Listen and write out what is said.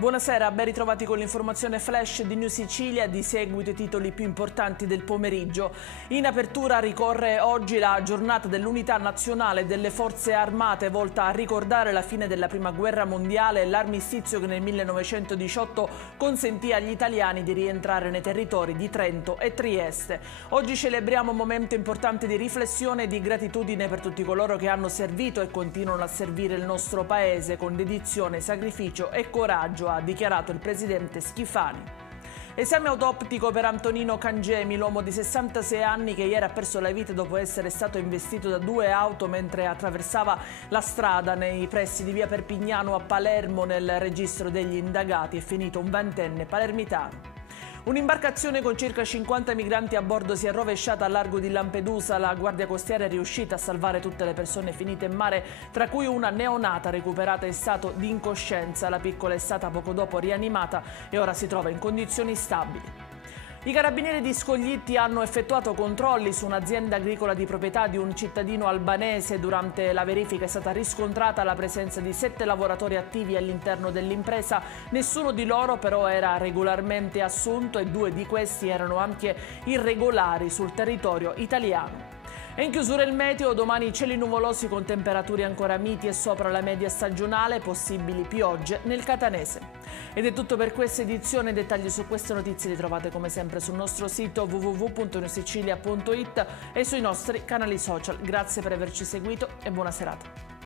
Buonasera, ben ritrovati con l'informazione flash di New Sicilia. Di seguito i titoli più importanti del pomeriggio. In apertura ricorre oggi la giornata dell'unità nazionale delle forze armate, volta a ricordare la fine della prima guerra mondiale e l'armistizio che nel 1918 consentì agli italiani di rientrare nei territori di Trento e Trieste. Oggi celebriamo un momento importante di riflessione e di gratitudine per tutti coloro che hanno servito e continuano a servire il nostro paese con dedizione, sacrificio e coraggio, ha dichiarato il presidente Schifani. Esame autoptico per Antonino Cangemi, l'uomo di 66 anni che ieri ha perso la vita dopo essere stato investito da due auto mentre attraversava la strada nei pressi di via Perpignano a Palermo. Nel registro degli indagati è finito un ventenne palermitano. Un'imbarcazione con circa 50 migranti a bordo si è rovesciata al largo di Lampedusa. La Guardia Costiera è riuscita a salvare tutte le persone finite in mare, tra cui una neonata recuperata in stato di incoscienza. La piccola è stata poco dopo rianimata e ora si trova in condizioni stabili. I carabinieri di Scoglitti hanno effettuato controlli su un'azienda agricola di proprietà di un cittadino albanese. Durante la verifica è stata riscontrata la presenza di 7 lavoratori attivi all'interno dell'impresa. Nessuno di loro però era regolarmente assunto e 2 di questi erano anche irregolari sul territorio italiano. E in chiusura il meteo, domani cieli nuvolosi con temperature ancora miti e sopra la media stagionale, possibili piogge nel catanese. Ed è tutto per questa edizione. Dettagli su queste notizie li trovate come sempre sul nostro sito www.newsicilia.it e sui nostri canali social. Grazie per averci seguito e buona serata.